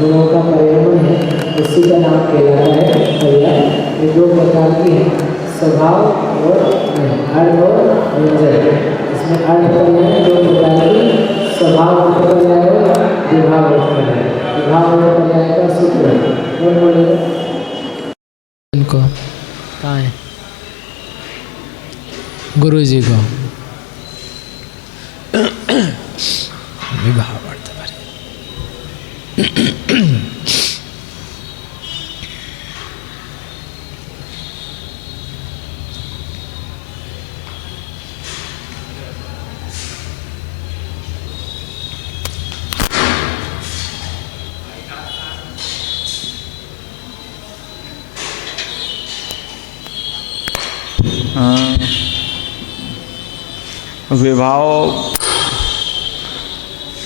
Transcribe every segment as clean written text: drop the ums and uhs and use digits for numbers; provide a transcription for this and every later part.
गुणों का परिणाम है, उसी का नाम कहलाता है पर्याय। ये दो प्रकार की है, स्वभाव और अर्थ और व्यंजन। इसमें अर्थ पर्याय दो प्रकार की, स्वभाव अर्थ पर्याय और विभाव अर्थ पर्याय। विभाव अर्थ पर्याय का सूत्र कौन बोलेगा? इनको कहाँ है? गुरु जी को। विभाव अर्थ पर्याय।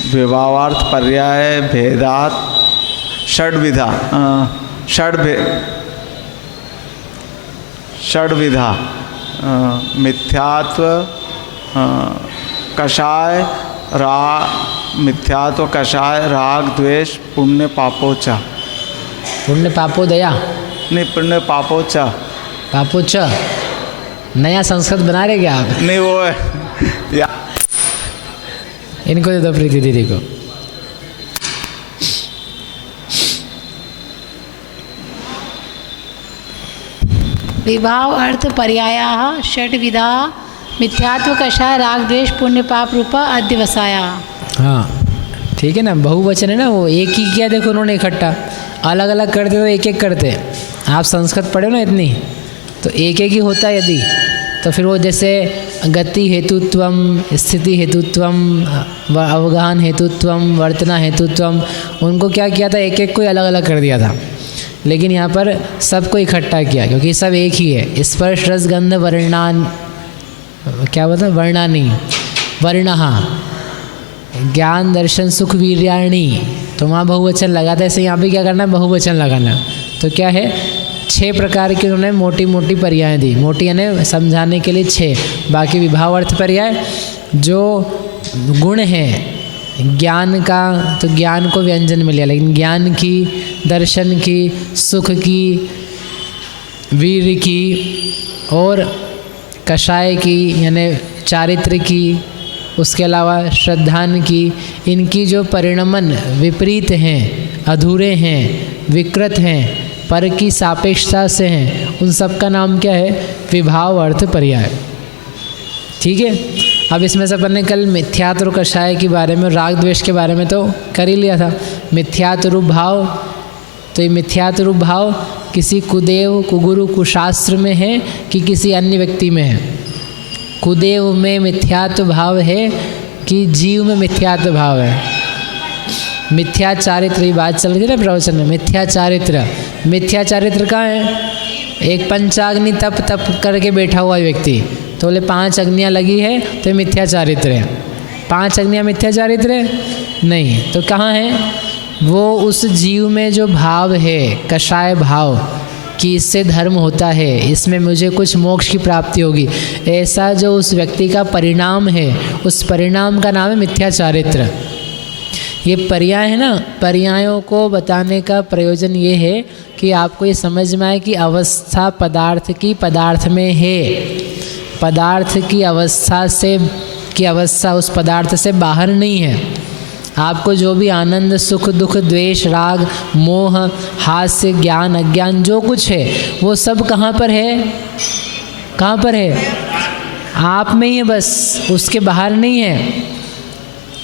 विभावार्थ पर्याय भेदात षड्विधा मिथ्यात्व कषाय राग द्वेष पुण्य पापोचा। पुण्य पापो दया नहीं, पुण्य पापोचा। पापोच नया संस्कृत बना रहे क्या आप? नहीं, वो है या इनको दे दो प्रीति दीदी को। विभाव अर्थ पर्यायाः षड्विधा मिथ्यात्व कषाय राग द्वेष पुण्य पाप रूपा अध्यवसाया। हाँ ठीक है ना, बहुवचन है ना, वो एक ही किया देखो उन्होंने इकट्ठा, अलग अलग करते तो एक एक करते। आप संस्कृत पढ़े ना इतनी, तो एक एक ही होता है यदि, तो फिर वो जैसे गति हेतुत्वम, स्थिति हेतुत्वम, अवगाहन हेतुत्वम, वर्तना हेतुत्वम, उनको क्या किया था, एक एक को अलग अलग कर दिया था। लेकिन यहाँ पर सबको इकट्ठा किया क्योंकि सब एक ही है। स्पर्श रस गंध वर्णान, क्या बता, वर्णानी वर्णहा, ज्ञान दर्शन सुख वीर्याणी, तो वहाँ बहुवचन लगाता है, ऐसे यहाँ पे क्या करना है, बहुवचन लगाना। तो क्या है, 6 प्रकार की उन्होंने मोटी मोटी पर्याय दी। मोटी यानी समझाने के लिए 6। बाकी विभाव अर्थ पर्याय जो गुण है ज्ञान का, तो ज्ञान को व्यंजन में लिया, लेकिन ज्ञान की, दर्शन की, सुख की, वीर की और कषाय की यानी चारित्र की, उसके अलावा श्रद्धान की, इनकी जो परिणमन विपरीत हैं, अधूरे हैं, विकृत हैं, पर की सापेक्षता से हैं, उन सब का नाम क्या है, विभाव अर्थ पर्याय। ठीक है। अब इसमें से अपन ने कल मिथ्यात्व और कषाय के बारे में, राग द्वेष के बारे में तो कर ही लिया था। मिथ्यात्व रूप भाव, तो ये मिथ्यात्व रूप भाव किसी कुदेव, कुगुरु, कुशास्त्र में है कि किसी अन्य व्यक्ति में है। कुदेव में मिथ्यात्व भाव है कि जीव में मिथ्यात्व भाव है। मिथ्या चारित्र की बात चल रही है ना प्रवचन में, मिथ्या चारित्र। मिथ्या चारित्र कहाँ है, एक पंचाग्नि तप तप करके बैठा हुआ व्यक्ति, तो बोले 5 अग्नियाँ लगी है तो मिथ्या चारित्र है। 5 अग्नियाँ मिथ्या चारित्र है नहीं, तो कहाँ है वो, उस जीव में जो भाव है, कषाय भाव कि इससे धर्म होता है, इसमें मुझे कुछ मोक्ष की प्राप्ति होगी, ऐसा जो उस व्यक्ति का परिणाम है, उस परिणाम का नाम है मिथ्या चारित्र। ये पर्याय है ना, पर्यायों को बताने का प्रयोजन ये है कि आपको ये समझ में आए कि अवस्था पदार्थ की पदार्थ में है, पदार्थ की अवस्था से, की अवस्था उस पदार्थ से बाहर नहीं है। आपको जो भी आनंद, सुख, दुख, द्वेष, राग, मोह, हास्य, ज्ञान, अज्ञान जो कुछ है वो सब कहाँ पर है, कहाँ पर है, आप में ही है बस, उसके बाहर नहीं है।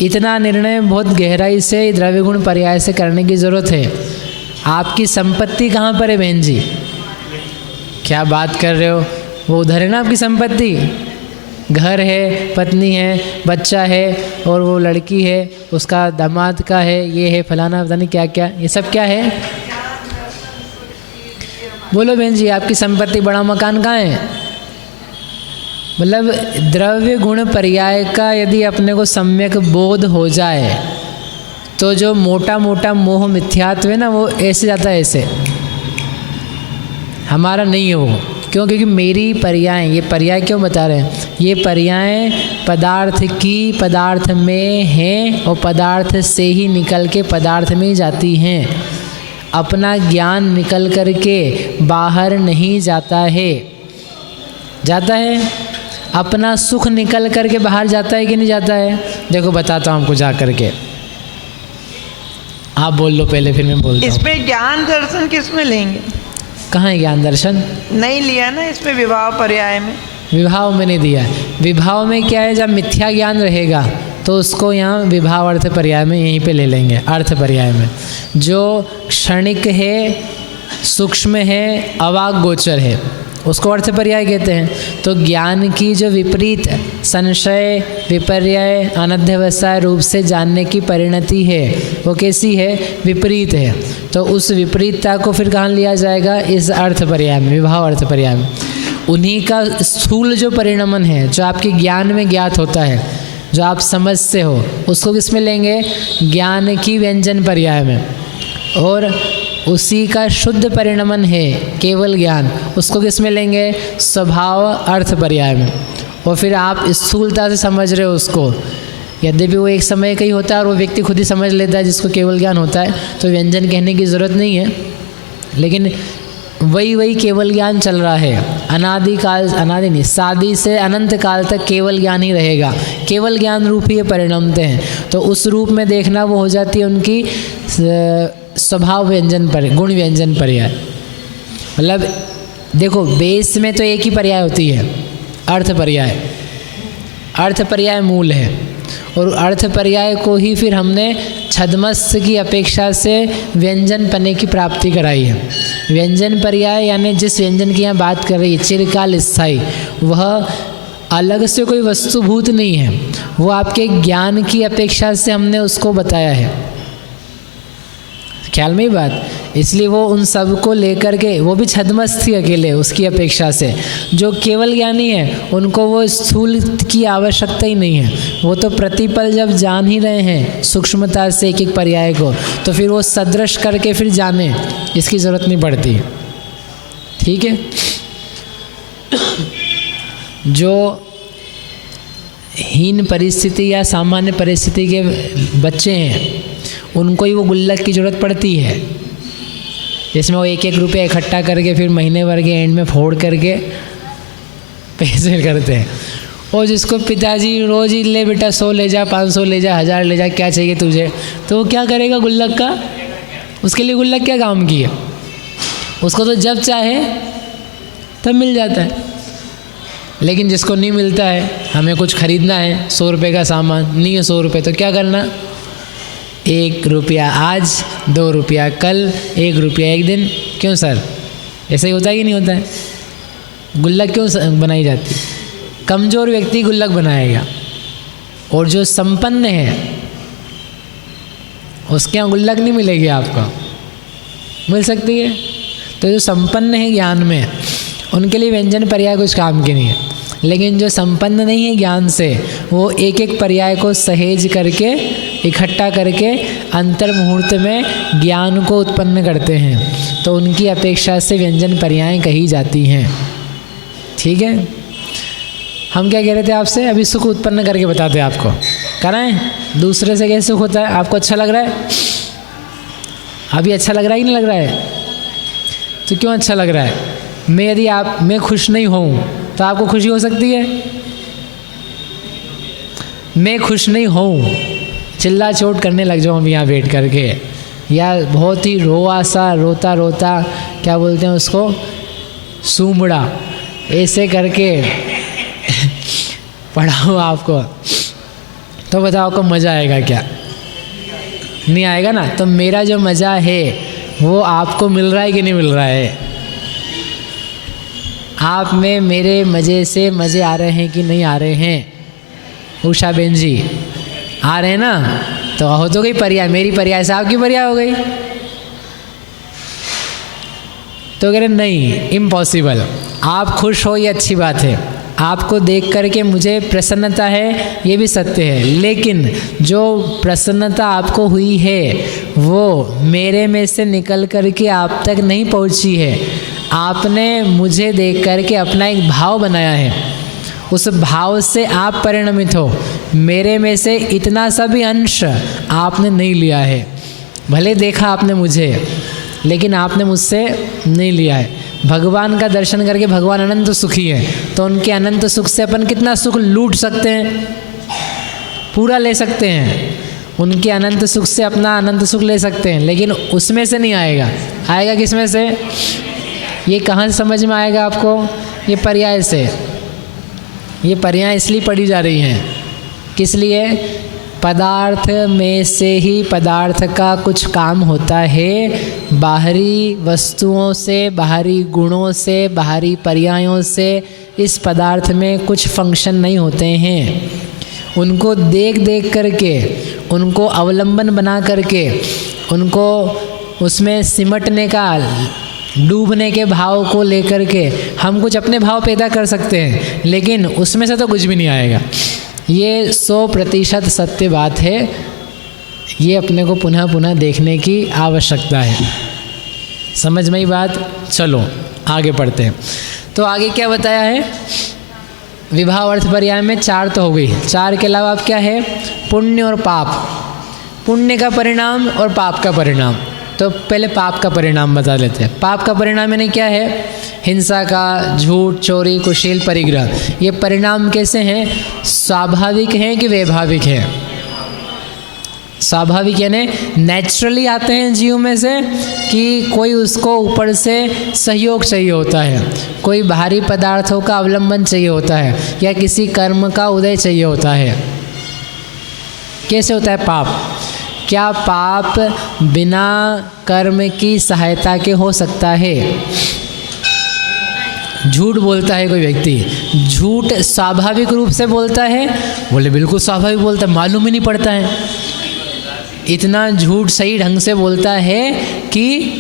इतना निर्णय बहुत गहराई से द्रव्य गुण पर्याय से करने की ज़रूरत है। आपकी संपत्ति कहाँ पर है बहन जी, क्या बात कर रहे हो, वो उधर है ना आपकी संपत्ति, घर है, पत्नी है, बच्चा है और वो लड़की है, उसका दामाद का है, ये है फलाना, पता नहीं क्या क्या, ये सब क्या है। बोलो बहन जी, आपकी संपत्ति, बड़ा मकान कहाँ है। मतलब द्रव्य गुण पर्याय का यदि अपने को सम्यक बोध हो जाए तो जो मोटा मोटा मोह मिथ्यात्व है ना, वो ऐसे जाता है, ऐसे हमारा नहीं है वो। क्यों, क्योंकि मेरी पर्याय, ये पर्याय क्यों बता रहे हैं, ये पर्याय पदार्थ की पदार्थ में हैं और पदार्थ से ही निकल के पदार्थ में जाती हैं। अपना ज्ञान निकल कर के बाहर नहीं जाता है। जाता है? अपना सुख निकल कर के बाहर जाता है कि नहीं जाता है? देखो बताता हूँ आपको जा कर के। आप बोल लो पहले, फिर मैं बोलता हूँ। इस पे ज्ञान दर्शन किस में लेंगे? कहाँ है ज्ञान दर्शन? नहीं लिया ना इस पे विभाव पर्याय में। विभाव में नहीं दिया। विभाव में क्या है, जब मिथ्या ज्ञान रहेगा तो उसको यहाँ विभाव अर्थ पर्याय में यहीं पे ले लेंगे। अर्थ पर्याय में जो क्षणिक है, सूक्ष्म है, अवाक गोचर है, उसको अर्थ पर्याय कहते हैं। तो ज्ञान की जो विपरीत संशय, विपर्यय, अनध्यवसाय रूप से जानने की परिणति है, वो कैसी है? विपरीत है। तो उस विपरीतता को फिर कहाँ लिया जाएगा? इस अर्थ पर्याय में, विभाव अर्थ पर्याय में। उन्हीं का स्थूल जो परिणमन है, जो आपके ज्ञान में ज्ञात होता है, जो आप समझते हो, उसको किस में लेंगे? ज्ञान की व्यंजन पर्याय में। और उसी का शुद्ध परिणमन है केवल ज्ञान, उसको किस में लेंगे? स्वभाव अर्थ पर्याय में। और फिर आप स्थूलता से समझ रहे हो उसको, यद्यपि वो एक समय का ही होता है और वो व्यक्ति खुद ही समझ लेता है जिसको केवल ज्ञान होता है, तो व्यंजन कहने की ज़रूरत नहीं है। लेकिन वही केवल ज्ञान चल रहा है। अनादि काल, अनादि नहीं, शादी से अनंत काल तक केवल ज्ञान ही रहेगा। केवल ज्ञान रूप ही ये परिणमते हैं। तो उस रूप में देखना वो हो जाती है उनकी स्वभाव व्यंजन पर, गुण व्यंजन पर्याय। मतलब देखो, बेस में तो एक ही पर्याय होती है, अर्थ पर्याय। अर्थ पर्याय मूल है और अर्थ पर्याय को ही फिर हमने छद्मस्थ की अपेक्षा से व्यंजन पने की प्राप्ति कराई है। व्यंजन पर्याय यानी जिस व्यंजन की यहाँ बात कर रही है, चिरकाल स्थायी, वह अलग से कोई वस्तुभूत नहीं है, वो आपके ज्ञान की अपेक्षा से हमने उसको बताया है। ख्याल में ही बात। इसलिए वो उन सब को लेकर के, वो भी छद्मस्थ थी अकेले उसकी अपेक्षा से। जो केवल ज्ञानी है उनको वो स्थूल की आवश्यकता ही नहीं है, वो तो प्रतिपल जब जान ही रहे हैं सूक्ष्मता से एक एक पर्याय को, तो फिर वो सदृश करके फिर जाने, इसकी ज़रूरत नहीं पड़ती। ठीक है। जो हीन परिस्थिति या सामान्य परिस्थिति के बच्चे हैं उनको ही वो गुल्लक की ज़रूरत पड़ती है, जिसमें वो एक एक रुपया इकट्ठा करके फिर महीने भर के एंड में फोड़ करके पैसे करते हैं। और जिसको पिताजी रोज़ ही ले बेटा 100 ले जा, 500 ले जा, 1000 ले जा, क्या चाहिए तुझे, तो वो क्या करेगा गुल्लक का? उसके लिए गुल्लक क्या काम की है? उसको तो जब चाहे तब मिल जाता है। लेकिन जिसको नहीं मिलता है, हमें कुछ ख़रीदना है, 100 रुपये का सामान नहीं है, 100 रुपये, तो क्या करना? 1 रुपया आज, 2 रुपया कल, 1 रुपया एक दिन। क्यों सर, ऐसा ही होता है कि नहीं होता है? गुल्लक क्यों बनाई जाती? कमज़ोर व्यक्ति गुल्लक बनाएगा, और जो संपन्न है उसके यहाँ गुल्लक नहीं मिलेगी आपको, मिल सकती है। तो जो संपन्न है ज्ञान में, उनके लिए व्यंजन पर्याय कुछ काम की नहीं है। लेकिन जो संपन्न नहीं है ज्ञान से, वो एक एक पर्याय को सहेज करके, इकट्ठा करके अंतर मुहूर्त में ज्ञान को उत्पन्न करते हैं, तो उनकी अपेक्षा से व्यंजन पर्याय कही जाती हैं। ठीक है। हम क्या कह रहे थे आपसे? अभी सुख उत्पन्न करके बताते हैं आपको। कराएं? दूसरे से कैसे सुख होता है? आपको अच्छा लग रहा है? अभी अच्छा लग रहा है कि नहीं लग रहा है? तो क्यों अच्छा लग रहा है? मैं खुश नहीं हूँ तो आपको खुशी हो सकती है? मैं खुश नहीं हूँ, चिल्ला चोट करने लग जाऊँ हम यहाँ बैठ करके, या बहुत ही रोता रोता क्या बोलते हैं उसको, सूमड़ा, ऐसे करके पढ़ाऊँ आपको, तो बताओ आपको मज़ा आएगा क्या? नहीं आएगा ना। तो मेरा जो मज़ा है वो आपको मिल रहा है कि नहीं मिल रहा है? आप में मेरे मज़े से मज़े आ रहे हैं कि नहीं आ रहे हैं? उषा बहन जी आ रहे हैं ना? तो हो तो गई पर्याय, मेरी पर्याय से आपकी पर्याय हो गई। तो कह रहे नहीं, इम्पॉसिबल। आप खुश हो ये अच्छी बात है, आपको देख करके मुझे प्रसन्नता है, ये भी सत्य है। लेकिन जो प्रसन्नता आपको हुई है वो मेरे में से निकल करके आप तक नहीं पहुंची है। आपने मुझे देख करके अपना एक भाव बनाया है, उस भाव से आप परिणमित हो। मेरे में से इतना सा भी अंश आपने नहीं लिया है। भले देखा आपने मुझे, लेकिन आपने मुझसे नहीं लिया है। भगवान का दर्शन करके भगवान अनंत सुखी है, तो उनके अनंत सुख से अपन कितना सुख लूट सकते हैं? पूरा ले सकते हैं। उनके अनंत सुख से अपना अनंत सुख ले सकते हैं, लेकिन उसमें से नहीं आएगा। आएगा किस में से? ये कहाँ से समझ में आएगा आपको? ये पर्याय से। ये पर्याय इसलिए पढ़ी जा रही हैं, किस लिए? पदार्थ में से ही पदार्थ का कुछ काम होता है। बाहरी वस्तुओं से, बाहरी गुणों से, बाहरी पर्यायों से इस पदार्थ में कुछ फंक्शन नहीं होते हैं। उनको देख देख करके, उनको अवलंबन बना करके, उनको उसमें सिमटने का, डूबने के भाव को लेकर के हम कुछ अपने भाव पैदा कर सकते हैं, लेकिन उसमें से तो कुछ भी नहीं आएगा। ये 100% सत्य बात है। ये अपने को पुनः पुनः देखने की आवश्यकता है। समझ में ही बात? चलो आगे पढ़ते हैं। तो आगे क्या बताया है? विभाव अर्थ पर्याय में 4 तो हो गई। 4 के अलावा अब क्या है? पुण्य और पाप। पुण्य का परिणाम और पाप का परिणाम। तो पहले पाप का परिणाम बता लेते हैं। पाप का परिणाम यानी क्या है? हिंसा का, झूठ, चोरी, कुशील, परिग्रह। ये परिणाम कैसे हैं? स्वाभाविक हैं कि वैभाविक हैं? स्वाभाविक यानी नेचुरली आते हैं जीव में से, कि कोई उसको ऊपर से सहयोग चाहिए होता है, कोई बाहरी पदार्थों का अवलंबन चाहिए होता है, या किसी कर्म का उदय चाहिए होता है? कैसे होता है पाप? क्या पाप बिना कर्म की सहायता के हो सकता है? झूठ बोलता है कोई व्यक्ति, झूठ स्वाभाविक रूप से बोलता है? बोले बिल्कुल स्वाभाविक बोलता है, मालूम ही नहीं पड़ता है। इतना झूठ सही ढंग से बोलता है कि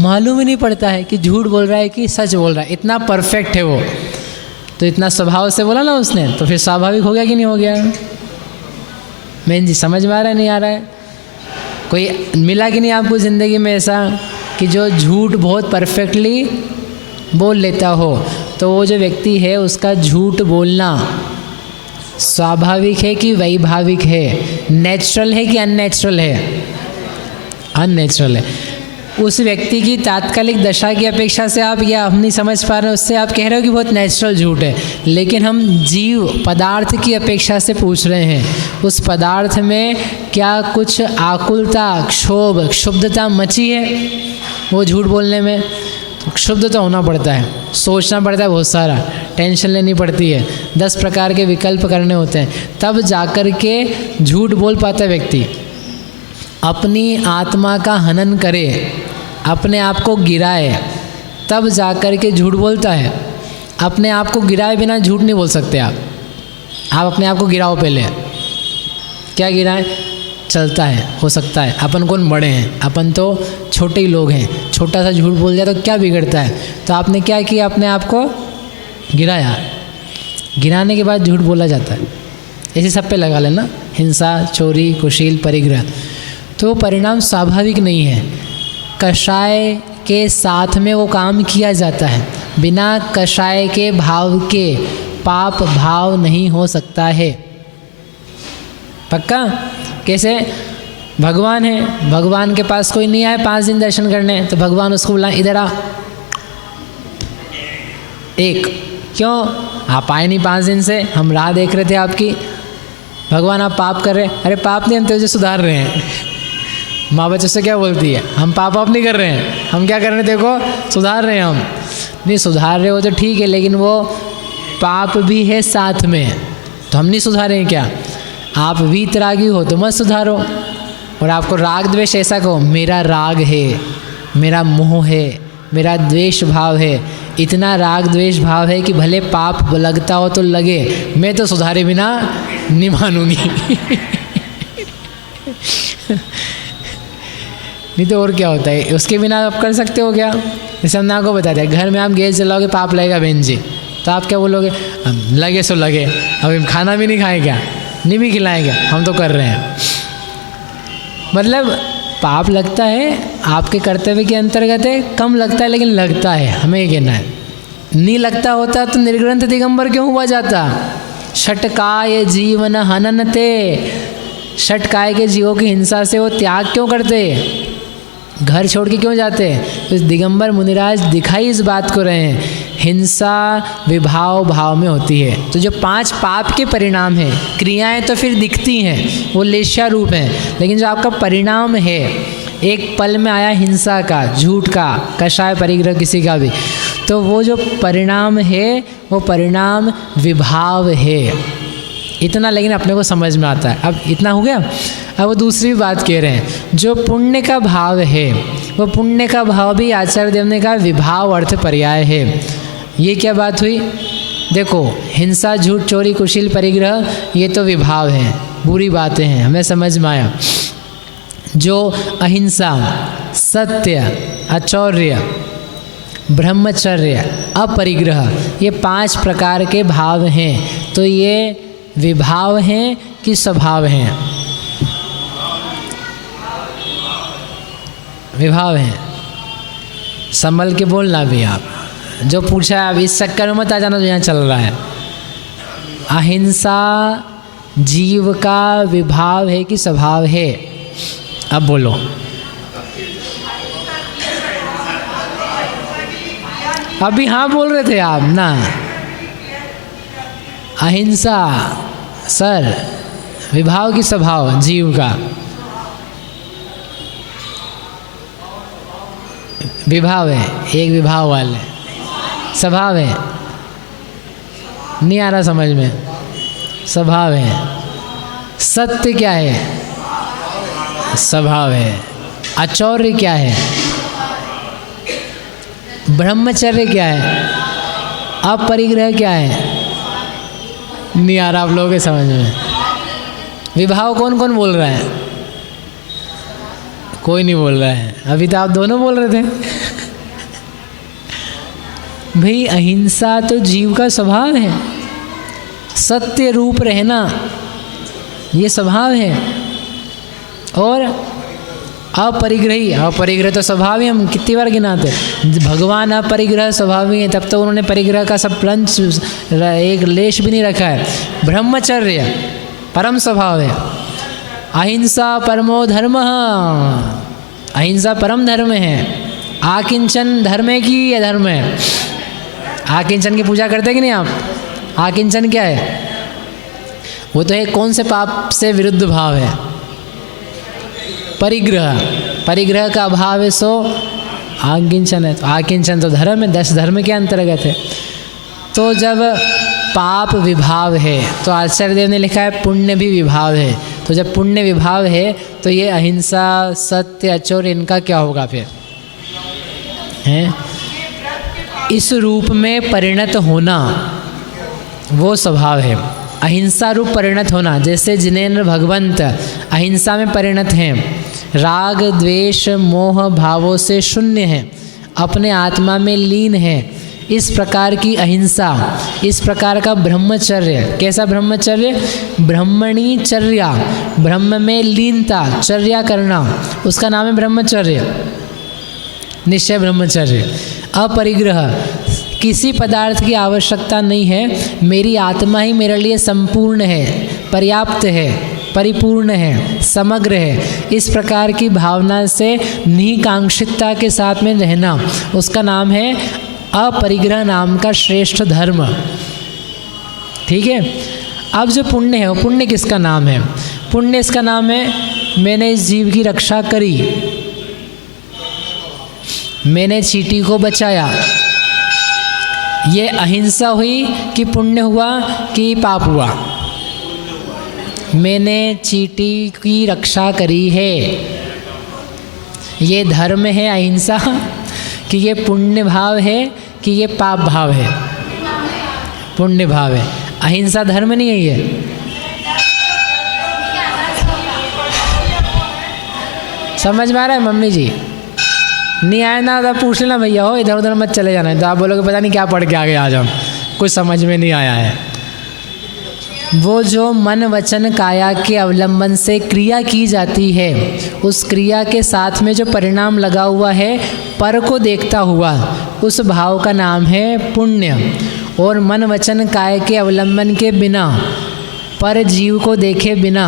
मालूम ही नहीं पड़ता है कि झूठ बोल रहा है कि सच बोल रहा है। इतना परफेक्ट है वो। तो इतना स्वभाव से बोला ना उसने, तो फिर स्वाभाविक हो गया कि नहीं हो गया? मैन जी समझ में आ रहा है, नहीं आ रहा है? कोई मिला कि नहीं आपको ज़िंदगी में ऐसा कि जो झूठ बहुत परफेक्टली बोल लेता हो? तो वो जो व्यक्ति है उसका झूठ बोलना स्वाभाविक है कि वैभाविक है? नेचुरल है कि अननेचुरल है? अननेचुरल है। उस व्यक्ति की तात्कालिक दशा की अपेक्षा से आप, या हम नहीं समझ पा रहे, उससे आप कह रहे हो कि बहुत नेचुरल झूठ है, लेकिन हम जीव पदार्थ की अपेक्षा से पूछ रहे हैं। उस पदार्थ में क्या कुछ आकुलता, क्षोभ, क्षुब्धता मची है वो झूठ बोलने में? तो क्षुब्ध तो होना पड़ता है, सोचना पड़ता है बहुत सारा, टेंशन लेनी पड़ती है, 10 प्रकार के विकल्प करने होते हैं, तब जाकर के झूठ बोल पाता है व्यक्ति। अपनी आत्मा का हनन करे, अपने आप को गिराए, तब जाकर के झूठ बोलता है। अपने आप को गिराए बिना झूठ नहीं बोल सकते आप अपने आप को गिराओ पहले। क्या गिराएं? चलता है, हो सकता है। अपन कौन बड़े हैं, अपन तो छोटे ही लोग हैं। छोटा सा झूठ बोल दिया तो क्या बिगड़ता है? तो आपने क्या किया? अपने आप को गिराया। गिराने के बाद झूठ बोला जाता है। ऐसे सब पे लगा लेना, हिंसा, चोरी, कुशील, परिग्रह। तो परिणाम स्वाभाविक नहीं है। कषाय के साथ में वो काम किया जाता है। बिना कषाय के भाव के पाप भाव नहीं हो सकता है। पक्का? कैसे? भगवान है, भगवान के पास कोई नहीं आए 5 दिन दर्शन करने, तो भगवान उसको बुलाए, इधर आ। एक, क्यों आप आए नहीं 5 दिन से? हम राह देख रहे थे आपकी। भगवान आप पाप कर रहे हैं। अरे पाप नहीं, हम तुझे सुधार रहे हैं। माँ बच्चों से क्या बोलती है? हम पाप नहीं कर रहे हैं, हम क्या कर रहे हैं? देखो सुधार रहे हैं हम। नहीं सुधार रहे हो तो ठीक है, लेकिन वो पाप भी है साथ में, तो हम नहीं सुधारे हैं क्या? आप वीतरागी हो तो मत सुधारो। और आपको राग द्वेष ऐसा कहो, मेरा राग है, मेरा मोह है, मेरा द्वेष भाव है, इतना राग द्वेष भाव है कि भले पाप लगता हो तो लगे, मैं तो सुधारे बिना नहीं मानूंगी। नहीं तो और क्या होता है? उसके बिना आप कर सकते हो क्या? जैसे हमने आपको बताया, घर में आप गैस जलाओगे पाप लगेगा बहन जी, तो आप क्या बोलोगे? लगे सो लगे, अब हम खाना भी नहीं खाएं क्या? नहीं भी खिलाएंगे, हम तो कर रहे हैं। मतलब पाप लगता है, आपके कर्तव्य के अंतर्गत है, कम लगता है लेकिन लगता है, हमें ये कहना है। नहीं लगता होता तो निर्ग्रंथ दिगंबर क्यों हुआ जाता? षटकाय जीवन हननते, षटकाय के जीवों की हिंसा से वो त्याग क्यों करते, घर छोड़ के क्यों जाते? तो दिगंबर मुनिराज दिखाई इस बात को रहे हैं, हिंसा विभाव भाव में होती है। तो जो 5 पाप के परिणाम हैं, क्रियाएं तो फिर दिखती हैं, वो लेशा रूप हैं, लेकिन जो आपका परिणाम है एक पल में आया हिंसा का, झूठ का, कषाय परिग्रह किसी का भी, तो वो जो परिणाम है वो परिणाम विभाव है। इतना लेकिन अपने को समझ में आता है। अब इतना हो गया। अब वो दूसरी बात कह रहे हैं, जो पुण्य का भाव है वो पुण्य का भाव भी आचार्य देव ने कहा विभाव अर्थ पर्याय है। ये क्या बात हुई? देखो, हिंसा, झूठ, चोरी, कुशील, परिग्रह, ये तो विभाव हैं, बुरी बातें हैं, हमें समझ में आया। जो अहिंसा, सत्य, अचौर्य, ब्रह्मचर्य, अपरिग्रह, ये 5 प्रकार के भाव हैं। तो ये विभाव हैं कि स्वभाव हैं? विभाव हैं। संभल के बोलना भी आप, जो पूछा है अब इस चक्कर में मत आ जाना जो यहाँ चल रहा है। अहिंसा जीव का विभाव है कि स्वभाव है? अब बोलो। अभी हाँ बोल रहे थे आप ना। अहिंसा सर विभाव की स्वभाव जीव का? विभाव है, एक विभाव वाले, स्वभाव है। नहीं आ रहा समझ में? स्वभाव है। सत्य क्या है? स्वभाव है। अचौर्य क्या है? ब्रह्मचर्य क्या है? अपरिग्रह क्या है? नहीं आ रहा आप लोगों के समझ में? विभाव कौन कौन बोल रहा है? कोई नहीं बोल रहा है। अभी तो आप दोनों बोल रहे थे। भाई अहिंसा तो जीव का स्वभाव है, सत्य रूप रहना ये स्वभाव है। और अपरिग्रही, अपरिग्रह तो स्वभाव ही, हम कितनी बार गिनाते। भगवान अपरिग्रह स्वभावी है, तब तो उन्होंने परिग्रह का सब प्लंच एक लेश भी नहीं रखा है। ब्रह्मचर्य परम स्वभाव है। अहिंसा परमो धर्म, अहिंसा परम धर्म है। आकिंचन धर्म है कि अधर्म है? आकिंचन की पूजा करते कि नहीं आप? आकिंचन क्या है? वो तो है कौन से पाप से विरुद्ध भाव है? परिग्रह, परिग्रह का अभाव है सो आकिंचन है। तो आकिंचन तो धर्म है, 10 धर्म के अंतर्गत है। तो जब पाप विभाव है तो आचार्य देव ने लिखा है पुण्य भी विभाव है। तो जब पुण्य विभाव है तो ये अहिंसा, सत्य, अचौर्य, इनका क्या होगा फिर? हैं? इस रूप में परिणत होना वो स्वभाव है। अहिंसा रूप परिणत होना, जैसे जिनेंद्र भगवंत अहिंसा में परिणत हैं, राग द्वेष मोह भावों से शून्य हैं, अपने आत्मा में लीन है। इस प्रकार की अहिंसा, इस प्रकार का ब्रह्मचर्य, कैसा ब्रह्मचर्य? ब्रह्मणी चर्या, ब्रह्म में लीनता, चर्या करना, उसका नाम है ब्रह्मचर्य, निश्चय ब्रह्मचर्य। अपरिग्रह, किसी पदार्थ की आवश्यकता नहीं है, मेरी आत्मा ही मेरे लिए संपूर्ण है, पर्याप्त है, परिपूर्ण है, समग्र है। इस प्रकार की भावना से निकांक्षितता के साथ में रहना, उसका नाम है अपरिग्रह नाम का श्रेष्ठ धर्म। ठीक है। अब जो पुण्य है, वो पुण्य किसका नाम है? पुण्य इसका नाम है मैंने इस जीव की रक्षा करी, मैंने चींटी को बचाया। ये अहिंसा हुई कि पुण्य हुआ कि पाप हुआ? मैंने चींटी की रक्षा करी है, ये धर्म है अहिंसा कि ये पुण्य भाव है कि ये पाप भाव है? पुण्य भाव है। अहिंसा धर्म नहीं है ये। समझ में आ रहा है मम्मी जी? नहीं आया ना तो पूछ लेना भैया, हो इधर उधर मत चले जाना। तो आप बोलोगे पता नहीं क्या पढ़ के आगे आ जाओ, कुछ समझ में नहीं आया है। वो जो मन वचन काया के अवलंबन से क्रिया की जाती है, उस क्रिया के साथ में जो परिणाम लगा हुआ है पर को देखता हुआ, उस भाव का नाम है पुण्य। और मन वचन काय के अवलंबन के बिना, पर जीव को देखे बिना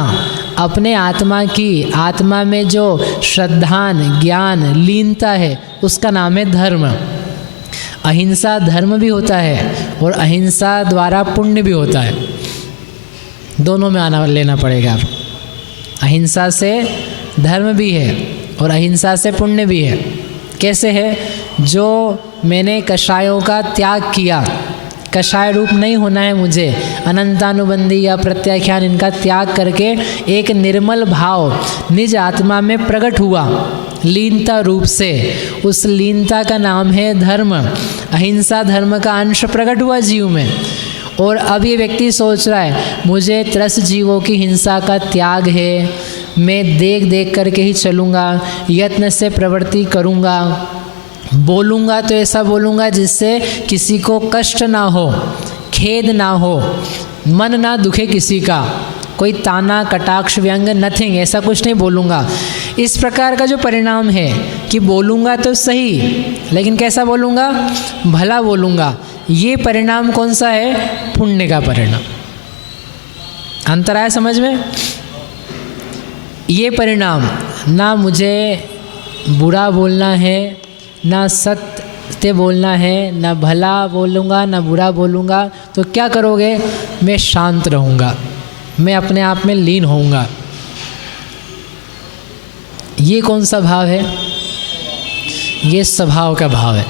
अपने आत्मा में जो श्रद्धान ज्ञान लीनता है, उसका नाम है धर्म। अहिंसा धर्म भी होता है और अहिंसा द्वारा पुण्य भी होता है। दोनों में आना लेना पड़ेगा। अहिंसा से धर्म भी है और अहिंसा से पुण्य भी है। कैसे है? जो मैंने कषायों का त्याग किया, कषाय रूप नहीं होना है मुझे, अनंतानुबंधी या प्रत्याख्यान इनका त्याग करके एक निर्मल भाव निज आत्मा में प्रकट हुआ लीनता रूप से, उस लीनता का नाम है धर्म। अहिंसा धर्म का अंश प्रकट हुआ जीव में। और अब ये व्यक्ति सोच रहा है मुझे त्रस्त जीवों की हिंसा का त्याग है, मैं देख देख करके ही चलूँगा, यत्न से प्रवृत्ति करूँगा, बोलूँगा तो ऐसा बोलूँगा जिससे किसी को कष्ट ना हो, खेद ना हो, मन ना दुखे किसी का, कोई ताना कटाक्ष व्यंग नथिंग, ऐसा कुछ नहीं बोलूँगा। इस प्रकार का जो परिणाम है कि बोलूँगा तो सही, लेकिन कैसा बोलूँगा? भला बोलूँगा। ये परिणाम कौन सा है? पुण्य का परिणाम। अंतर आया समझ में? ये परिणाम, ना मुझे बुरा बोलना है, ना सत्य बोलना है, ना भला बोलूँगा ना बुरा बोलूँगा, तो क्या करोगे? मैं शांत रहूँगा, मैं अपने आप में लीन होऊंगा। ये कौन सा भाव है? ये स्वभाव का भाव है।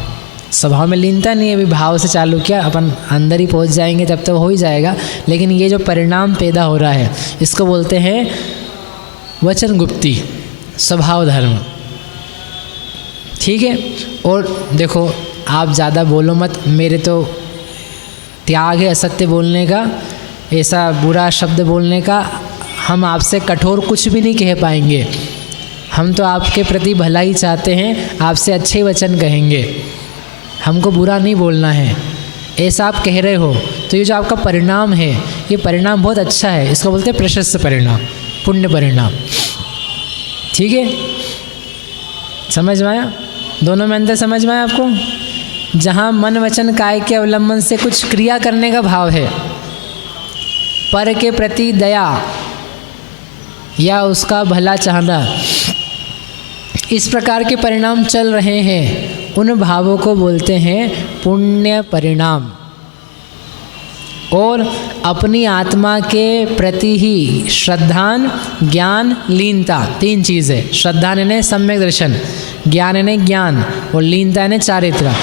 स्वभाव में लीनता नहीं है, अभी भाव से चालू किया, अपन अंदर ही पहुंच जाएंगे तब तो हो ही जाएगा। लेकिन ये जो परिणाम पैदा हो रहा है, इसको बोलते हैं वचन गुप्ती, स्वभाव धर्म। ठीक है। और देखो, आप ज़्यादा बोलो मत, मेरे तो त्याग है असत्य बोलने का, ऐसा बुरा शब्द बोलने का। हम आपसे कठोर कुछ भी नहीं कह पाएंगे, हम तो आपके प्रति भला ही चाहते हैं, आपसे अच्छे वचन कहेंगे, हमको बुरा नहीं बोलना है, ऐसा आप कह रहे हो। तो ये जो आपका परिणाम है, ये परिणाम बहुत अच्छा है, इसको बोलते हैं प्रशस्त परिणाम, पुण्य परिणाम। ठीक है, समझ में आया? दोनों में अंतर समझ में आया आपको? जहाँ मन वचन काय के अवलंबन से कुछ क्रिया करने का भाव है, पर के प्रति दया या उसका भला चाहना, इस प्रकार के परिणाम चल रहे हैं, उन भावों को बोलते हैं पुण्य परिणाम। और अपनी आत्मा के प्रति ही श्रद्धान ज्ञान लीनता, तीन चीज़ है। श्रद्धान यानी सम्यक दर्शन, ज्ञान यानी ज्ञान, और लीनता यानी चारित्र।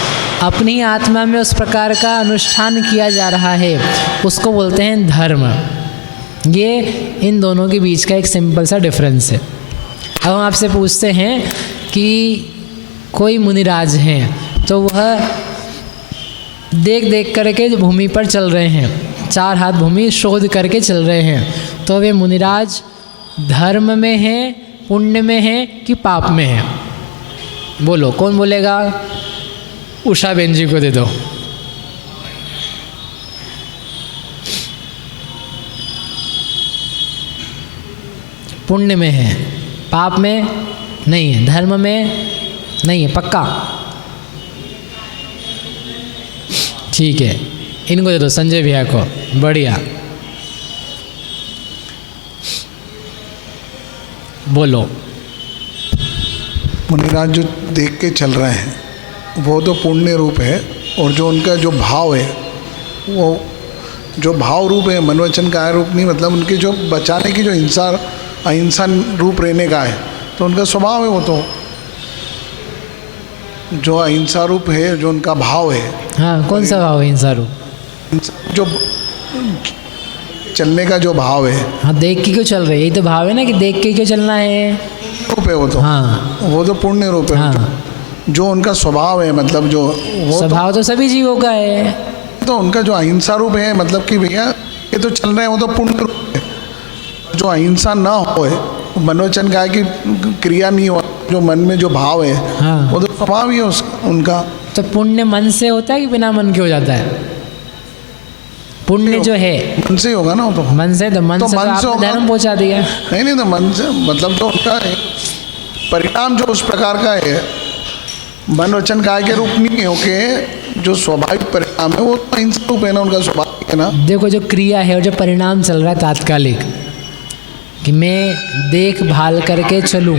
अपनी आत्मा में उस प्रकार का अनुष्ठान किया जा रहा है, उसको बोलते हैं धर्म। ये इन दोनों के बीच का एक सिंपल सा डिफरेंस है। अब हम आपसे पूछते हैं कि कोई मुनिराज हैं, तो वह देख देख करके भूमि पर चल रहे हैं, 4 हाथ भूमि शोध करके चल रहे हैं, तो वे मुनिराज धर्म में हैं, पुण्य में हैं कि पाप में हैं? बोलो, कौन बोलेगा? उषा बेन जी को दे दो। पुण्य में है, पाप में नहीं है, धर्म में नहीं है, पक्का? ठीक है, इनको दे दो, संजय भैया को। बढ़िया, बोलो। मुनिराज जो देख के चल रहे हैं वो तो पुण्य रूप है, और जो उनका जो भाव है वो जो भाव रूप है, मनवचन काय रूप नहीं, मतलब उनके जो बचाने की जो अहिंसा रूप रहने का है, तो उनका स्वभाव है। वो तो जो अहिंसा रूप है, जो उनका भाव है। हाँ, कौन सा भाव है अहिंसा रूप? जो चलने का जो भाव है। हाँ, देख के क्यों चल रहे? यही तो भाव है ना कि देख के क्यों चलना है, रूप है वो तो। हाँ, वो तो पुण्य रूप है। हाँ। जो उनका स्वभाव है, मतलब जो वो स्वभाव तो सभी जीवों का है, तो उनका जो अहिंसा रूप है, मतलब कि भैया ये तो चल रहे हैं, वो तो पुण्य रूप है। जो अहिंसा ना हो, मनोवचन काय की क्रिया नहीं हो, जो मन में जो भाव है, हाँ। वो तो स्वभाव ही है उनका। तो पुण्य मन से होता है कि बिना मन के हो जाता है? पुण्य जो है मन से ही होगा ना वो तो। मन से, तो मन से तो आपने होगा। धर्म पहुंचा दिया। नहीं तो मन से मतलब तो उनका परिणाम जो उस प्रकार का है, मन वचन काय के रूप नहीं है, ओके, जो स्वाभाविक परिणाम है वो तो अहिंसा रूप है ना, उनका स्वाभाविक है ना। देखो जो क्रिया है और जो परिणाम चल रहा है तात्कालिक, कि मैं देखभाल करके चलूं,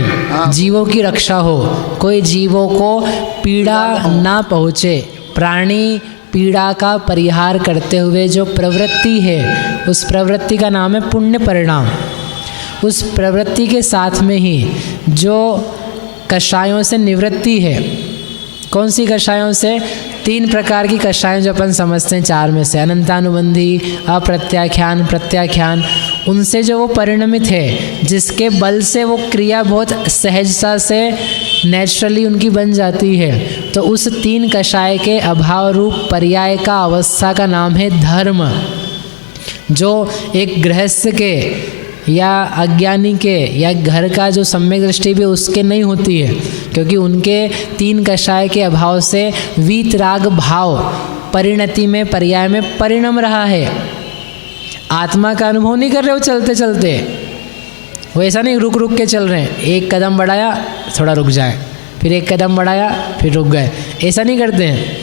जीवों की रक्षा हो, कोई जीवों को पीड़ा ना पहुँचे, प्राणी पीड़ा का परिहार करते हुए जो प्रवृत्ति है, उस प्रवृत्ति का नाम है पुण्य परिणाम। उस प्रवृत्ति के साथ में ही जो कषायों से निवृत्ति है, कौन सी कषायों से? 3 प्रकार की कषाएं जो अपन समझते हैं 4 में से, अनंतानुबंधी, अप्रत्याख्यान, प्रत्याख्यान, उनसे जो वो परिणमित है, जिसके बल से वो क्रिया बहुत सहजता से नेचुरली उनकी बन जाती है, तो उस 3 कषाय के अभाव रूप पर्याय का अवस्था का नाम है धर्म। जो एक गृहस्थ के या अज्ञानी के या घर का जो सम्यक दृष्टि भी उसके नहीं होती है, क्योंकि उनके 3 कषाय के अभाव से वीतराग भाव परिणति में, पर्याय में परिणम रहा है। आत्मा का अनुभव नहीं कर रहे हो चलते चलते, वो ऐसा नहीं रुक रुक के चल रहे हैं, एक कदम बढ़ाया थोड़ा रुक जाए, फिर एक कदम बढ़ाया फिर रुक गए, ऐसा नहीं करते हैं।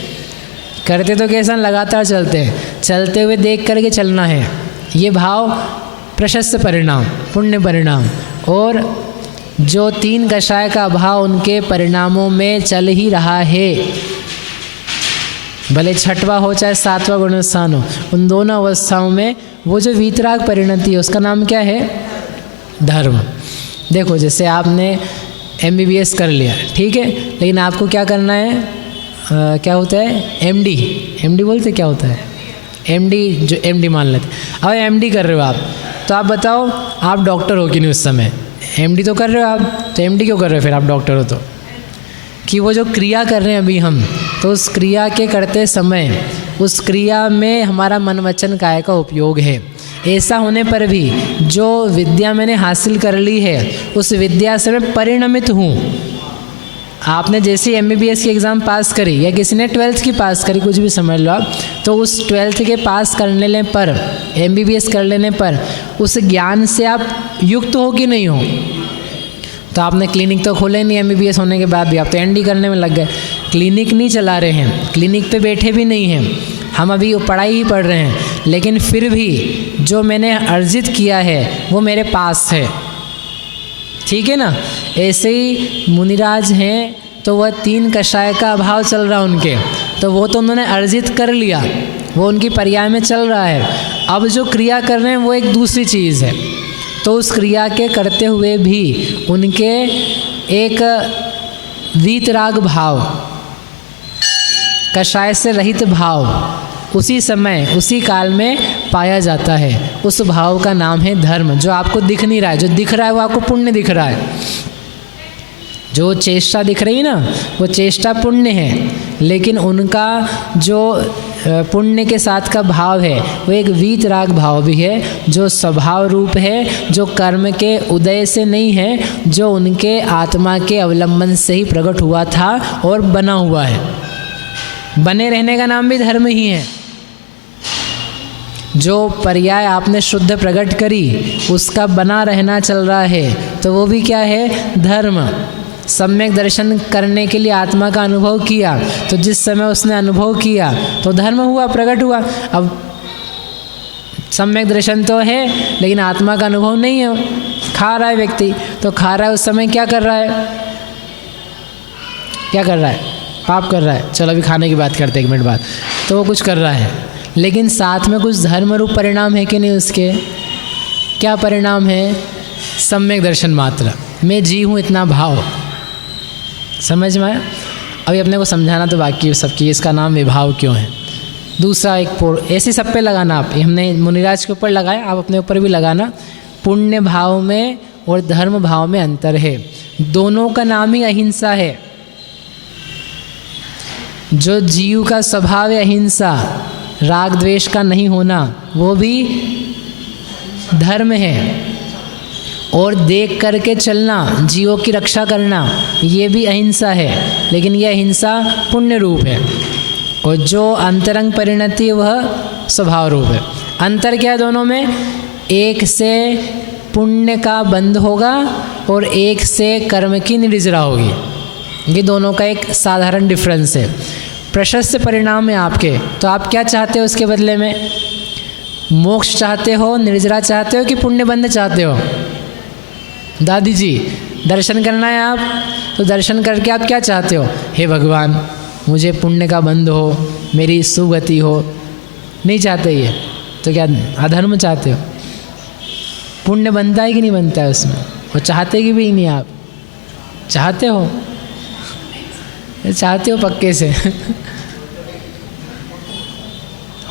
करते तो कैसा, लगातार चलते हैं, चलते हुए देख करके चलना है। ये भाव प्रशस्त परिणाम, पुण्य परिणाम। और जो 3 कषाय का अभाव उनके परिणामों में चल ही रहा है, भले 6वां हो चाहे 7वां गुणस्थान हो, उन दोनों अवस्थाओं में वो जो वीतराग परिणति है उसका नाम क्या है? धर्म। देखो जैसे आपने MBBS कर लिया, ठीक है, लेकिन आपको क्या करना है? क्या होता है? MD बोलते क्या होता है? MD, जो MD मान लेते। अब MD कर रहे हो आप, तो आप बताओ आप डॉक्टर हो कि नहीं? उस समय MD तो कर रहे हो आप, तो MD क्यों कर रहे हो फिर आप डॉक्टर हो? तो कि वो जो क्रिया कर रहे हैं अभी हम, तो उस क्रिया के करते समय उस क्रिया में हमारा मन वचन काया का उपयोग है। ऐसा होने पर भी जो विद्या मैंने हासिल कर ली है, उस विद्या से मैं परिणमित हूँ। आपने जैसे MBBS की एग्ज़ाम पास करी या किसी ने 12th की पास करी, कुछ भी समझ लो आप, तो उस 12th के पास कर लेने पर, MBBS कर लेने पर उस ज्ञान से आप युक्त हो कि नहीं हो? तो आपने क्लिनिक तो खोले नहीं MBBS होने के बाद भी, आप तो ND करने में लग गए। क्लिनिक नहीं चला रहे हैं, क्लिनिक पे बैठे भी नहीं हैं, हम अभी पढ़ाई ही पढ़ रहे हैं, लेकिन फिर भी जो मैंने अर्जित किया है वो मेरे पास है, ठीक है ना। ऐसे ही मुनिराज हैं, तो वह 3 कषाय का अभाव चल रहा उनके, तो वो तो उन्होंने अर्जित कर लिया, वो उनकी पर्याय में चल रहा है। अब जो क्रिया कर रहे हैं वो एक दूसरी चीज़ है, तो उस क्रिया के करते हुए भी उनके एक वीतराग भाव, कषाय से रहित भाव उसी समय उसी काल में पाया जाता है। उस भाव का नाम है धर्म, जो आपको दिख नहीं रहा है। जो दिख रहा है वो आपको पुण्य दिख रहा है। जो चेष्टा दिख रही है ना, वो चेष्टा पुण्य है, लेकिन उनका जो पुण्य के साथ का भाव है वो एक वीतराग भाव भी है, जो स्वभाव रूप है, जो कर्म के उदय से नहीं है, जो उनके आत्मा के अवलंबन से ही प्रकट हुआ था और बना हुआ है। बने रहने का नाम भी धर्म ही है। जो पर्याय आपने शुद्ध प्रकट करी उसका बना रहना चल रहा है, तो वो भी क्या है? धर्म। सम्यक दर्शन करने के लिए आत्मा का अनुभव किया, तो जिस समय उसने अनुभव किया तो धर्म हुआ, प्रकट हुआ। अब सम्यक दर्शन तो है लेकिन आत्मा का अनुभव नहीं है। खा रहा है व्यक्ति, तो खा रहा है उस समय क्या कर रहा है? क्या कर रहा है? पाप कर रहा है। चलो अभी खाने की बात करते हैं 1 मिनट बाद। तो वो कुछ कर रहा है, लेकिन साथ में कुछ धर्म रूप परिणाम है कि नहीं उसके? क्या परिणाम है? सम्यक दर्शन मात्र, मैं जी हूँ इतना भाव। समझ में आया? अभी अपने को समझाना तो बाकी है सबकी, इसका नाम विभाव क्यों है। दूसरा एक ऐसे सब पे लगाना आप, हमने मुनिराज के ऊपर लगाया, आप अपने ऊपर भी लगाना। पुण्य भाव में और धर्म भाव में अंतर है, दोनों का नाम ही अहिंसा है। जो जीव का स्वभाव है अहिंसा, राग द्वेष का नहीं होना, वो भी धर्म है। और देख करके चलना, जीवों की रक्षा करना, ये भी अहिंसा है, लेकिन यह अहिंसा पुण्य रूप है। और जो अंतरंग परिणति वह स्वभाव रूप है। अंतर क्या है दोनों में? एक से पुण्य का बंध होगा और एक से कर्म की निर्जरा होगी। ये दोनों का एक साधारण डिफरेंस है। प्रशस्त परिणाम है आपके, तो आप क्या चाहते हो उसके बदले में? मोक्ष चाहते हो, निर्जरा चाहते हो कि पुण्य बंध चाहते हो? दादी जी, दर्शन करना है आप, तो दर्शन करके आप क्या चाहते हो? हे भगवान, मुझे पुण्य का बंध हो, मेरी सुगति हो। नहीं चाहते ये तो क्या अधर्म चाहते हो? पुण्य बनता है कि नहीं बनता है उसमें? और चाहते कि भी नहीं आप? चाहते हो? चाहते हो पक्के से?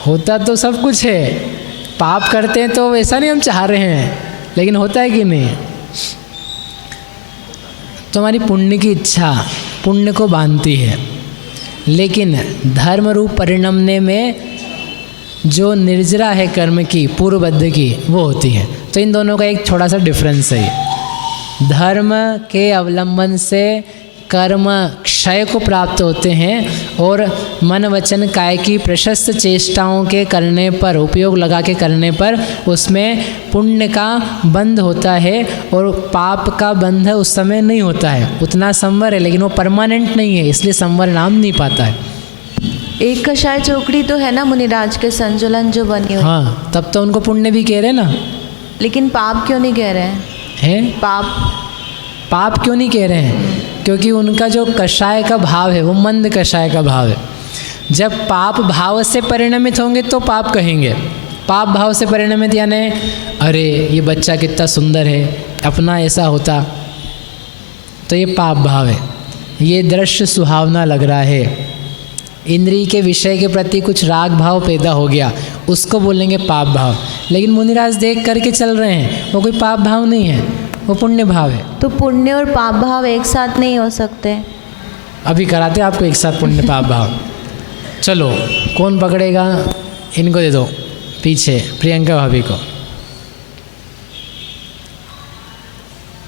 होता तो सब कुछ है। पाप करते हैं तो ऐसा नहीं हम चाह रहे हैं, लेकिन होता है कि नहीं? तो हमारी पुण्य की इच्छा पुण्य को बांधती है, लेकिन धर्म रूप परिणमने में जो निर्जरा है कर्म की, पूर्वबद्ध की, वो होती है। तो इन दोनों का एक थोड़ा सा डिफरेंस है। धर्म के अवलंबन से कर्म क्षय को प्राप्त होते हैं और मन वचन काय की प्रशस्त चेष्टाओं के करने पर, उपयोग लगा के करने पर उसमें पुण्य का बंध होता है और पाप का बंध उस समय नहीं होता है। उतना संवर है, लेकिन वो परमानेंट नहीं है, इसलिए संवर नाम नहीं पाता है। एक कषाय चौकड़ी तो है ना मुनिराज के संजुलन जो बनी हुई। हाँ, तब तो उनको पुण्य भी कह रहे ना। लेकिन पाप क्यों नहीं कह रहे हैं? पाप क्यों नहीं कह रहे हैं? क्योंकि उनका जो कषाय का भाव है वो मंद कषाय का भाव है। जब पाप भाव से परिणमित होंगे तो पाप कहेंगे। पाप भाव से परिणमित यानी अरे ये बच्चा कितना सुंदर है, अपना ऐसा होता, तो ये पाप भाव है। ये दृश्य सुहावना लग रहा है, इंद्रिय के विषय के प्रति कुछ राग भाव पैदा हो गया, उसको बोलेंगे पाप भाव। लेकिन मुनिराज देख करके चल रहे हैं, वो कोई पाप भाव नहीं है, वो पुण्य भाव है। तो पुण्य और पाप भाव एक साथ नहीं हो सकते? अभी कराते आपको एक साथ पुण्य पाप भाव। चलो, कौन पकड़ेगा? इनको दे दो पीछे, प्रियंका भाभी को।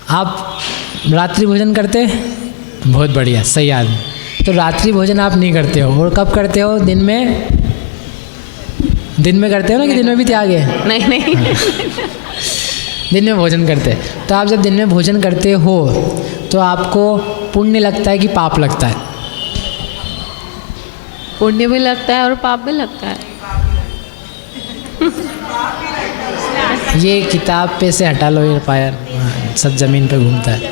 आप रात्रि भोजन करते? बहुत बढ़िया, सही आदमी। तो रात्रि भोजन आप नहीं करते हो, और कब करते हो? दिन में? दिन में करते हो ना, कि दिन में भी त्याग है? नहीं दिन में भोजन करते हैं। तो आप जब दिन में भोजन करते हो तो आपको पुण्य लगता है कि पाप लगता है? पुण्य भी लगता है और पाप भी लगता है। ये किताब पे से हटा लो ये पायर, सब जमीन पे घूमता है।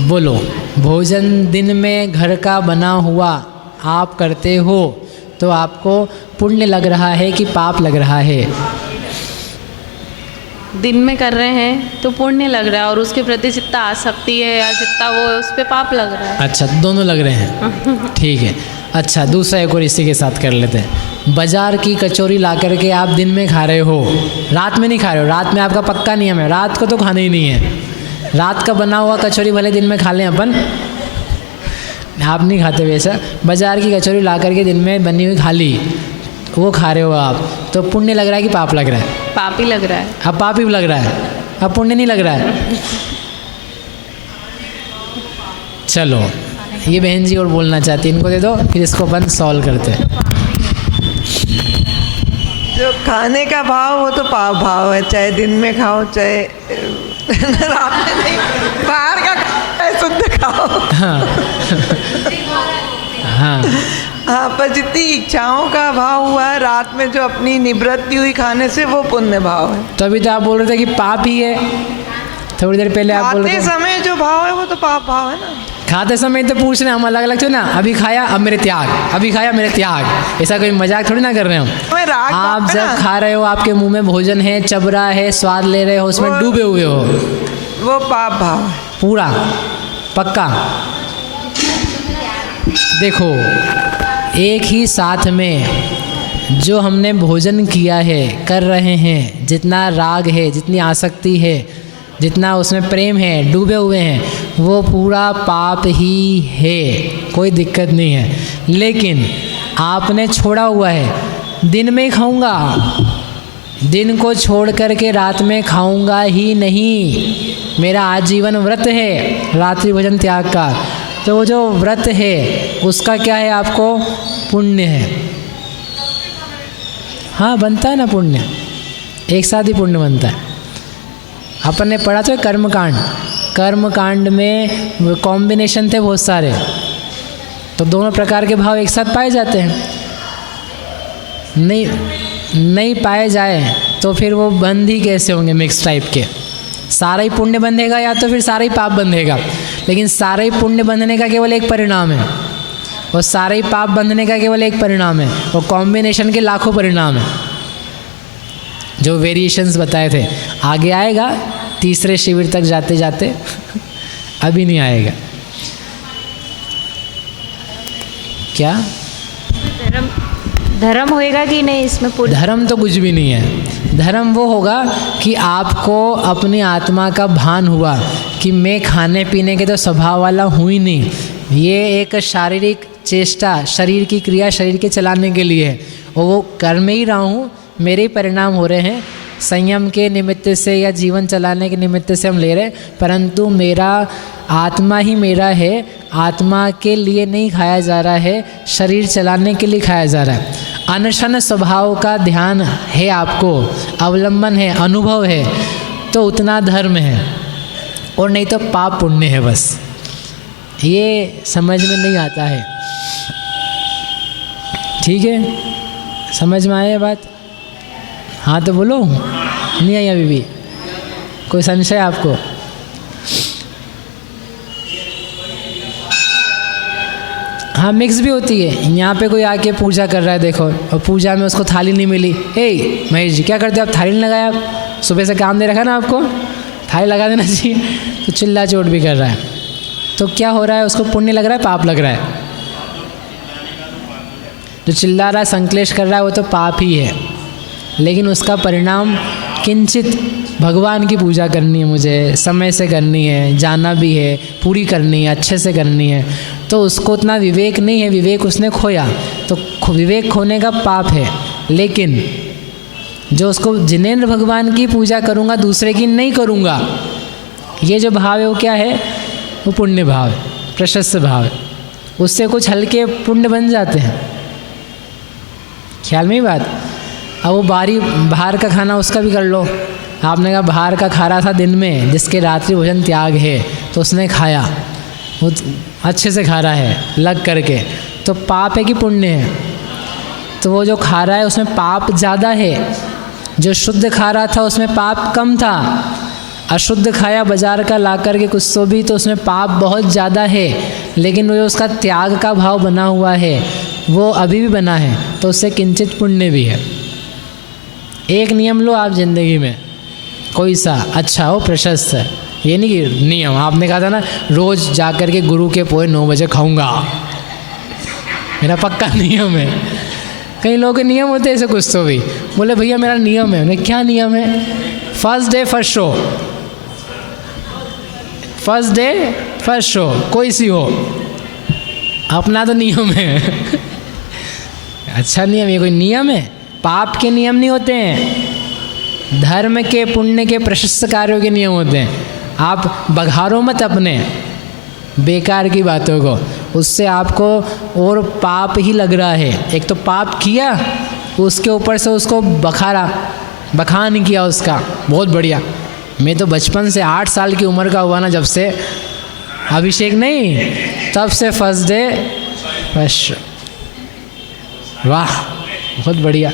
बोलो, भोजन दिन में घर का बना हुआ आप करते हो तो आपको पुण्य लग रहा है कि पाप लग रहा है? दिन में कर रहे हैं तो पुण्य लग रहा है, और उसके प्रति जितना आसक्ति है या जितना वो है उस पर पाप लग रहा है। अच्छा, दोनों लग रहे हैं, ठीक है। अच्छा, दूसरा एक और इसी के साथ कर लेते हैं। बाजार की कचौरी ला करके आप दिन में खा रहे हो, रात में नहीं खा रहे हो। रात में आपका पक्का नियम है, रात को तो खाना ही नहीं है। रात का बना हुआ कचौरी भले दिन में खा लें अपन, आप नहीं खाते वैसा। बाजार की कचौरी ला करके दिन में बनी हुई खा ली, वो खा रहे हो आप, तो पुण्य लग रहा है कि पाप लग रहा है? पाप ही लग रहा है। अब पाप ही लग रहा है, अब पुण्य नहीं लग रहा है। चलो, ये बहन जी और बोलना चाहती है, इनको दे दो, फिर इसको अपन सॉल्व करते हैं। जो खाने का भाव वो तो पाप भाव है, चाहे दिन में खाओ चाहे रात में नहीं, बाहर का खाओ शुद्ध खाओ। हाँ हाँ, पर जितनी इच्छाओं का भाव हुआ है रात में जो अपनी निवृत्ति हुई खाने से, वो पुण्य भाव है। तो अभी तो आप बोल रहे थे कि पाप ही है, थोड़ी देर पहले आप बोल रहे खाते थे। समय जो भाव है वो तो पाप भाव है ना। खाते समय तो पूछ रहे हैं हम अलग अलग थे ना, अभी खाया अब मेरे त्याग, अभी खाया मेरे त्याग, ऐसा कोई मजाक थोड़ी ना कर रहे हैं हम। मैं राग आप भाव है जब ना। खा रहे हो, आपके मुंह में भोजन है, चबरा है, स्वाद ले रहे हो, उसमें वो- डूबे हुए हो, वो पाप भाव है। पूरा पक्का। देखो, एक ही साथ में जो हमने भोजन किया है, कर रहे हैं, जितना राग है, जितनी आसक्ति है, जितना उसमें प्रेम है, डूबे हुए हैं, वो पूरा पाप ही है, कोई दिक्कत नहीं है। लेकिन आपने छोड़ा हुआ है, दिन में ही खाऊंगा, दिन को छोड़ करके रात में खाऊंगा ही नहीं, मेरा आजीवन व्रत है रात्रि भोजन त्याग का, तो वो जो व्रत है उसका क्या है, आपको पुण्य है। हाँ बनता है ना पुण्य, एक साथ ही पुण्य बनता है। अपन ने पढ़ा तो कर्मकांड, कर्मकांड में कॉम्बिनेशन थे बहुत सारे, तो दोनों प्रकार के भाव एक साथ पाए जाते हैं। नहीं पाए जाए तो फिर वो बंद ही कैसे होंगे मिक्स टाइप के। सारा ही पुण्य बंधेगा या तो फिर सारा ही पाप बंधेगा, लेकिन सारा ही पुण्य बंधने का केवल एक परिणाम है और सारा ही पाप बंधने का केवल एक परिणाम है, और कॉम्बिनेशन के लाखों परिणाम है जो वेरिएशंस बताए थे। आगे आएगा तीसरे शिविर तक जाते जाते अभी नहीं आएगा। क्या धर्म होएगा कि नहीं इसमें पूरी? धर्म तो कुछ भी नहीं है। धर्म वो होगा कि आपको अपनी आत्मा का भान हुआ कि मैं खाने पीने के तो स्वभाव वाला हूँ ही नहीं, ये एक शारीरिक चेष्टा, शरीर की क्रिया शरीर के चलाने के लिए है और वो कर में ही रहा हूँ, मेरे ही परिणाम हो रहे हैं। संयम के निमित्त से या जीवन चलाने के निमित्त से हम ले रहे हैं, परंतु मेरा आत्मा ही मेरा है, आत्मा के लिए नहीं खाया जा रहा है, शरीर चलाने के लिए खाया जा रहा है। अनशन स्वभाव का ध्यान है आपको, अवलंबन है, अनुभव है, तो उतना धर्म है, और नहीं तो पाप पुण्य है। बस ये समझ में नहीं आता है। ठीक है, समझ में आया बात? हाँ तो बोलो, नहीं आई अभी भी? कोई संशय आपको? हाँ मिक्स भी होती है। यहाँ पे कोई आके पूजा कर रहा है देखो, और पूजा में उसको थाली नहीं मिली, ए महेश जी क्या करते हो आप, थाली नहीं लगाया? आप सुबह से काम दे रखा ना आपको, थाली लगा देना चाहिए, तो चिल्ला चोट भी कर रहा है। तो क्या हो रहा है, उसको पुण्य लग रहा है पाप लग रहा है? जो चिल्ला रहा है संक्लेश कर रहा है वो तो पाप ही है, लेकिन उसका परिणाम किंचित भगवान की पूजा करनी है, मुझे समय से करनी है, जाना भी है, पूरी करनी है, अच्छे से करनी है, तो उसको उतना विवेक नहीं है, विवेक उसने खोया, तो विवेक खोने का पाप है। लेकिन जो उसको जिनेंद्र भगवान की पूजा करूँगा, दूसरे की नहीं करूँगा, ये जो भाव है वो क्या है, वो पुण्य भाव है, प्रशस्त भाव है। उससे कुछ हल्के पुण्य बन जाते हैं। ख्याल में ही बात। अब वो बाहर का खाना उसका भी कर लो। आपने कहा बाहर का खा रहा था दिन में, जिसके रात्रि भोजन त्याग है, तो उसने खाया, वो अच्छे से खा रहा है लग करके, तो पाप है कि पुण्य है? तो वो जो खा रहा है उसमें पाप ज़्यादा है, जो शुद्ध खा रहा था उसमें पाप कम था। अशुद्ध खाया बाजार का ला कर के कुछ तो भी, तो उसमें पाप बहुत ज़्यादा है, लेकिन वो उसका त्याग का भाव बना हुआ है, वो अभी भी बना है, तो उससे किंचित पुण्य भी है। एक नियम लो आप ज़िंदगी में, कोई सा अच्छा हो, प्रशस्त है, ये नहीं कि नियम। आपने कहा था ना रोज़ जा कर के गुरु के पोहे 9 बजे खाऊंगा, मेरा पक्का नियम है। कई लोगों के नियम होते हैं ऐसे कुछ तो भी, बोले भैया मेरा नियम है। उन्हें क्या नियम है? First day first show, first day first show, कोई सी हो, अपना तो नियम है। अच्छा नियम, ये कोई नियम है? पाप के नियम नहीं होते हैं, धर्म के, पुण्य के, प्रशस्त कार्यों के नियम होते हैं। आप बघारो मत अपने बेकार की बातों को, उससे आपको और पाप ही लग रहा है। एक तो पाप किया, उसके ऊपर से उसको बखान किया उसका, बहुत बढ़िया। मैं तो बचपन से 8 साल की उम्र का हुआ ना, जब से अभिषेक नहीं, तब से फर्स्ट डे फर्स्ट, वाह बहुत बढ़िया।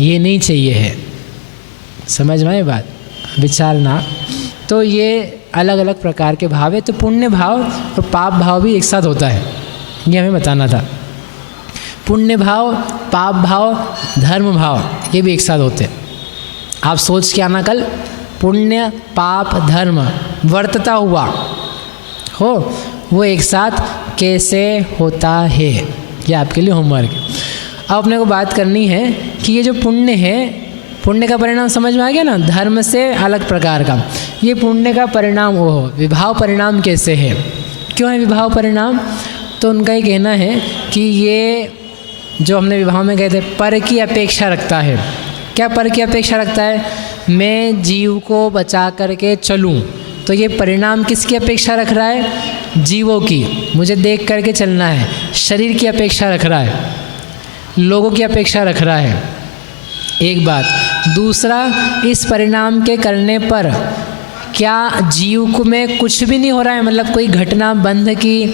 ये नहीं चाहिए है, समझ में आई बात? विचारना। तो ये अलग अलग प्रकार के भाव है। तो पुण्य भाव और पाप भाव भी एक साथ होता है, ये हमें बताना था। पुण्य भाव, पाप भाव, धर्म भाव, ये भी एक साथ होते हैं। आप सोच के आना कल, पुण्य पाप धर्म वर्तता हुआ हो, वो एक साथ कैसे होता है, ये आपके लिए होमवर्क। अब अपने को बात करनी है कि ये जो पुण्य है, पुण्य का परिणाम समझ में आ गया ना, धर्म से अलग प्रकार का। ये पुण्य का परिणाम वो विभाव परिणाम कैसे है, क्यों है विभाव परिणाम? तो उनका ये कहना है कि ये जो हमने विभाव में कहते हैं, पर की अपेक्षा रखता है। क्या पर की अपेक्षा रखता है? मैं जीव को बचा करके चलूं, तो ये परिणाम किसकी अपेक्षा रख रहा है? जीवों की, मुझे देख करके चलना है। शरीर की अपेक्षा रख रहा है, लोगों की अपेक्षा रख रहा है, एक बात। दूसरा, इस परिणाम के करने पर क्या जीव को में कुछ भी नहीं हो रहा है? मतलब कोई घटना बंध की,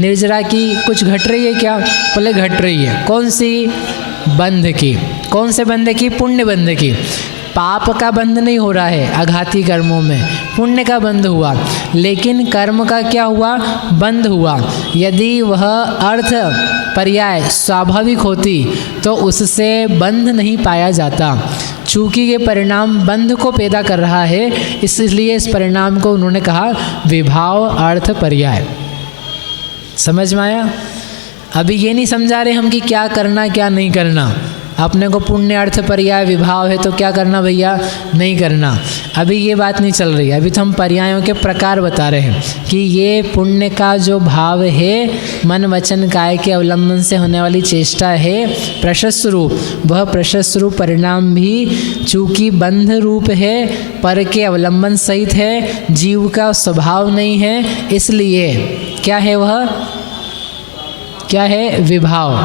निर्जरा की कुछ घट रही है क्या? बोले घट रही है। कौन सी? बंध की। कौन से बंध की? पुण्य बंध की। पाप का बंध नहीं हो रहा है आघाती कर्मों में, पुण्य का बंध हुआ, लेकिन कर्म का क्या हुआ? बंध हुआ। यदि वह अर्थ पर्याय स्वाभाविक होती तो उससे बंध नहीं पाया जाता। चूँकि ये परिणाम बंध को पैदा कर रहा है, इसलिए इस परिणाम को उन्होंने कहा विभाव अर्थ पर्याय। समझ में आया? अभी ये नहीं समझा रहे हम कि क्या करना क्या नहीं करना। अपने को पुण्य अर्थ पर्याय विभाव है तो क्या करना भैया? नहीं करना। अभी ये बात नहीं चल रही है। अभी तो हम पर्यायों के प्रकार बता रहे हैं कि ये पुण्य का जो भाव है, मन वचन काय के अवलंबन से होने वाली चेष्टा है प्रशस्त रूप, वह प्रशस्त रूप परिणाम भी चूँकि बंध रूप है, पर के अवलंबन सहित है, जीव का स्वभाव नहीं है, इसलिए क्या है? वह क्या है? विभाव।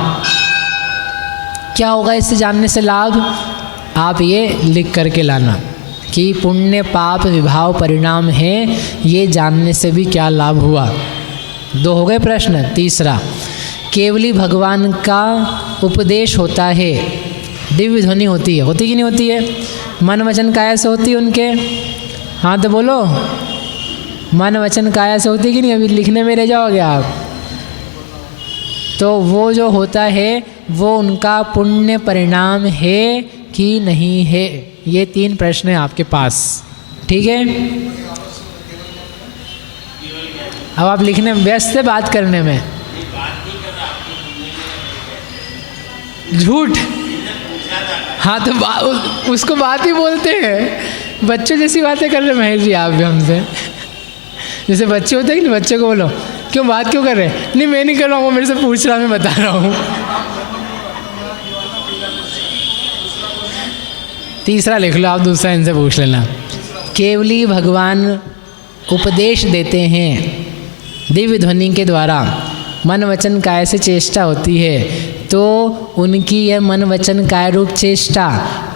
क्या होगा इससे जानने से लाभ? आप ये लिख करके लाना कि पुण्य पाप विभाव परिणाम है, ये जानने से भी क्या लाभ हुआ। 2 हो गए प्रश्न। तीसरा, केवली भगवान का उपदेश होता है, दिव्य ध्वनि होती है, होती कि नहीं होती है? मन वचन काया से होती है उनके? हाँ तो बोलो, मन वचन काया से होती कि नहीं? अभी लिखने में रह जाओगे आप। तो वो जो होता है वो उनका पुण्य परिणाम है कि नहीं है? ये 3 प्रश्न हैं आपके पास, ठीक है? अब आप लिखने में व्यस्त है, बात करने में। झूठ? हाँ तो उसको बात ही बोलते हैं। बच्चों जैसी बातें कर रहे महेश जी आप भी हमसे। जैसे बच्चे होते हैं कि बच्चे को बोलो क्यों बात क्यों कर रहे हैं? नहीं मैं नहीं कर रहा हूँ, वो मेरे से पूछ रहा, मैं बता रहा हूँ। तीसरा लिख लो आप, दूसरा इनसे पूछ लेना। केवली भगवान उपदेश देते हैं दिव्य ध्वनि के द्वारा, मन वचन काय से चेष्टा होती है, तो उनकी यह मन वचन काय रूप चेष्टा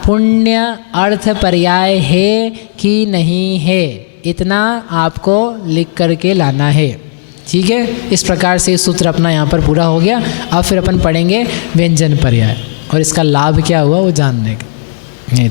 पुण्य अर्थ पर्याय है कि नहीं है, इतना आपको लिख करके लाना है, ठीक है? इस प्रकार से सूत्र अपना यहाँ पर पूरा हो गया। अब फिर अपन पढ़ेंगे व्यंजन पर्याय और इसका लाभ क्या हुआ वो जानने का।